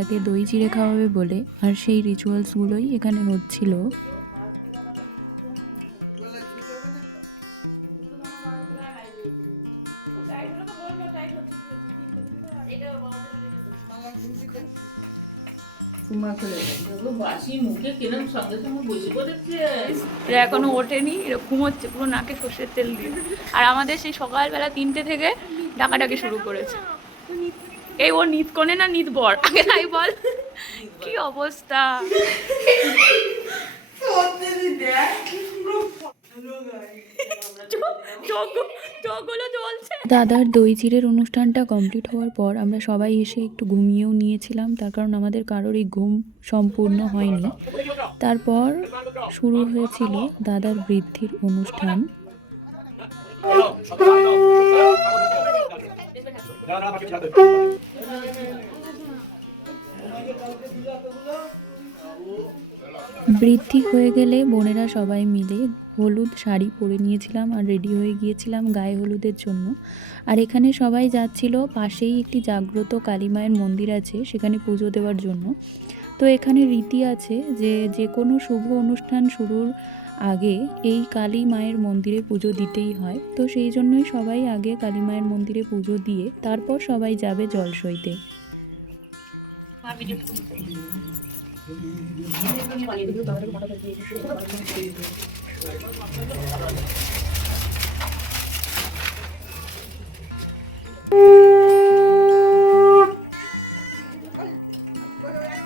দাদাকে দই চিড়ে খাওয়াবে বলে, আর সেই রিচুয়ালসগুলোই এখানে হচ্ছিল। এখনো ওঠেনি, এরকম হচ্ছে পুরো নাকে সর্ষের তেল দিয়ে। আর আমাদের সেই সকালবেলা 3টে থেকে ডাকাডাকি শুরু করেছে। এই ওর নিত কোণে না নিত বর, আগে তাই বল কি অবস্থা। দাদার দই চিড়ের অনুষ্ঠানটা কমপ্লিট হওয়ার পর আমরা সবাই এসে একটু ঘুমিয়েও নিয়েছিলাম, তার কারণ আমাদের কারোরই ঘুম সম্পূর্ণ হয়নি। তারপর শুরু হয়েছিল দাদার বৃদ্ধির অনুষ্ঠান। বৃদ্ধি হয়ে গেলে বোনেরা সবাই মিলে হলুদ শাড়ি পরে নিয়েছিলাম আর রেডি হয়ে গিয়েছিলাম গায়ে হলুদের জন্য। আর এখানে সবাই যাচ্ছিল, পাশেই একটি জাগ্রত কালী মায়ের মন্দির আছে, সেখানে পুজো দেওয়ার জন্য। তো এখানে রীতি আছে যে যে কোনো শুভ অনুষ্ঠান শুরুর আগে এই কালী মায়ের মন্দিরে পুজো দিতেই হয়। তো সেই জন্যই সবাই আগে কালী মায়ের মন্দিরে পুজো দিয়ে তারপর সবাই যাবে জলসইতে।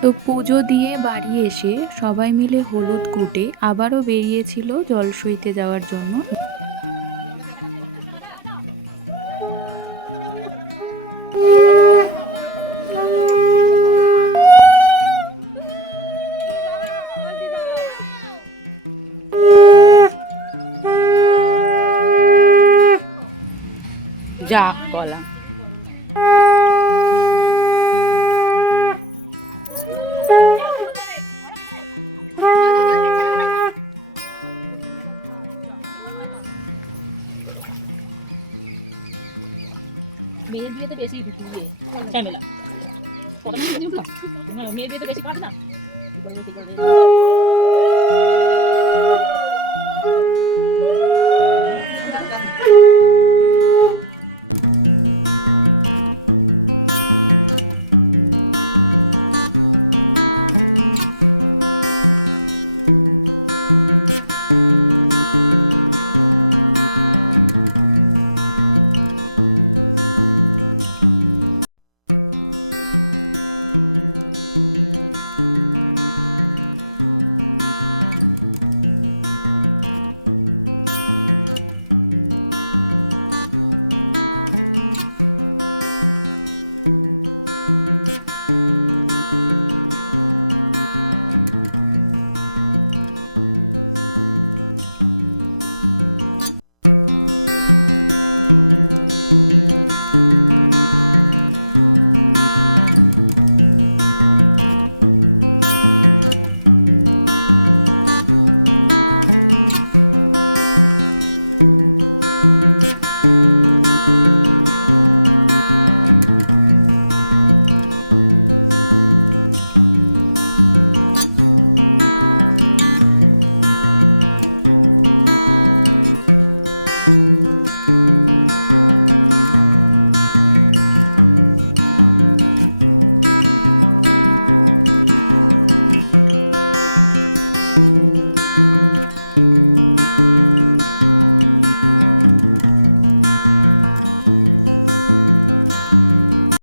তো পুজো দিয়ে বাড়ি এসে সবাই মিলে হলুদ কুটে আবারও বেরিয়েছিল জলসইতে যাওয়ার জন্য। যা গলা মেয়ের বিয়েতে বেশি ঝামেলা, হ্যাঁ মেয়ের বিয়েতে বেশি পাস না।